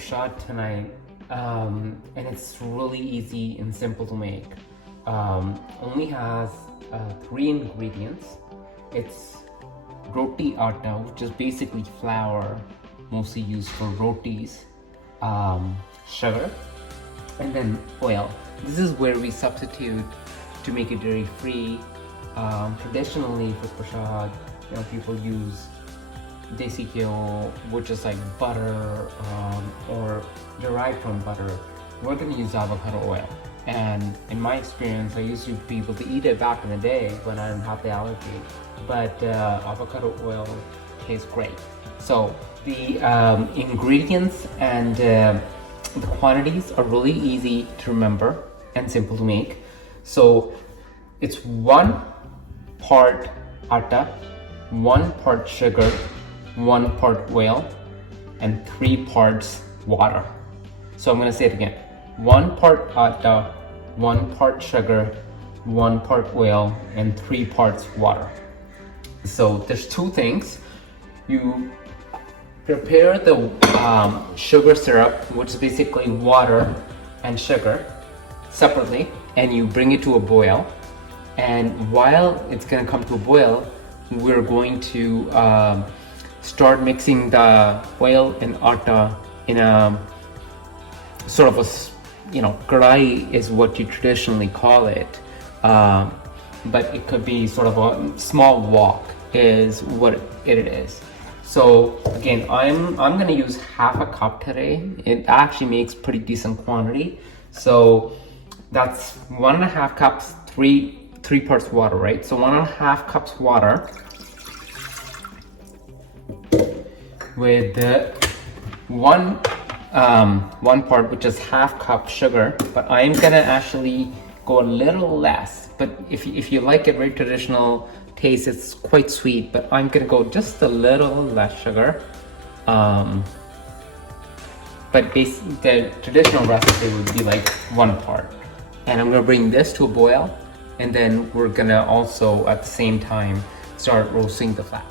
Parshad tonight, and it's really easy and simple to make. Only has 3 ingredients. It's roti atta, which is basically flour, mostly used for rotis, sugar, and then oil. This is where we substitute to make it dairy free. Traditionally for Parshad, people use desi ghee, which is like butter or derived from butter. We're going to use avocado oil, and in my experience, I used to be able to eat it back in the day when I didn't have the allergy, but avocado oil tastes great. So the ingredients and the quantities are really easy to remember and simple to make. So it's 1 part atta, 1 part sugar, 1 part oil, and 3 parts water. So I'm going to say it again: 1 part atta, 1 part sugar, 1 part oil, and 3 parts water. So there's 2 things. You prepare the sugar syrup, which is basically water and sugar, separately, and you bring it to a boil. And while it's going to come to a boil, we're going to start mixing the oil and atta in a sort of a, Kadai is what you traditionally call it, but it could be sort of a small wok is what it is. So again, I'm going to use half a cup today. It actually makes pretty decent quantity. So that's 1.5 cups, 3 parts water, right? So 1.5 cups water with one part, which is half cup sugar, but I'm gonna actually go a little less. But if you like a very traditional taste, it's quite sweet, but I'm gonna go just a little less sugar. But the traditional recipe would be like 1 part. And I'm gonna bring this to a boil, and then we're gonna also at the same time start roasting the flour.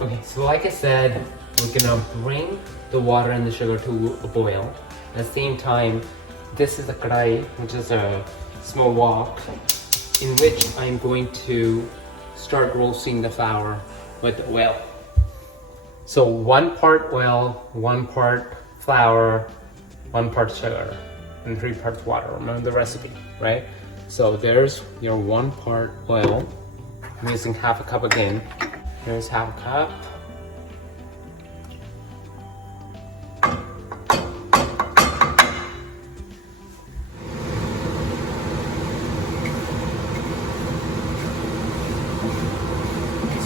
Okay, so like I said, we're gonna bring the water and the sugar to a boil. At the same time, this is a Kadai, which is a small wok, in which I'm going to start roasting the flour with the oil. So 1 part oil, 1 part flour, 1 part sugar, and 3 parts water. Remember the recipe, right? So there's your 1 part oil. I'm using half a cup again. Here's half a cup.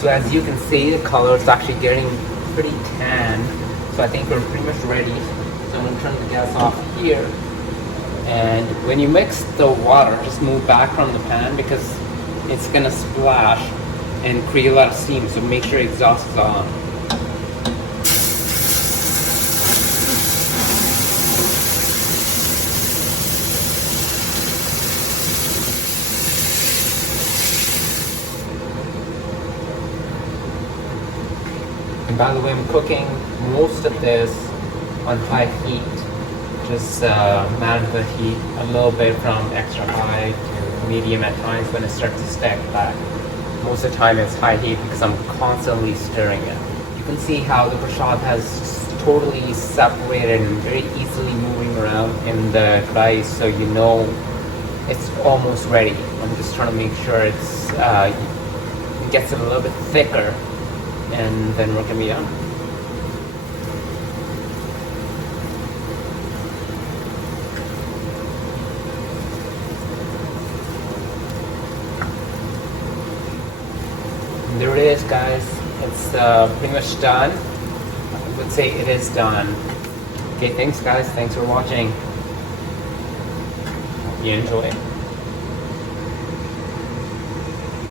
So as you can see, the color is actually getting pretty tan. So I think we're pretty much ready. So I'm going to turn the gas off here. And when you mix the water, just move back from the pan because it's going to splash and create a lot of steam. So make sure exhaust is on. And by the way, I'm cooking most of this on high heat. Just manage the heat a little bit from extra high to medium at times when it starts to stack back. Most of the time it's high heat because I'm constantly stirring it. You can see how the Parshad has totally separated and very easily moving around in the Kadai, so you know it's almost ready. I'm just trying to make sure it gets it a little bit thicker, and then we're gonna be done. And there it is, guys. It's pretty much done. I would say it is done. Okay, thanks guys. Thanks for watching. Hope you enjoy.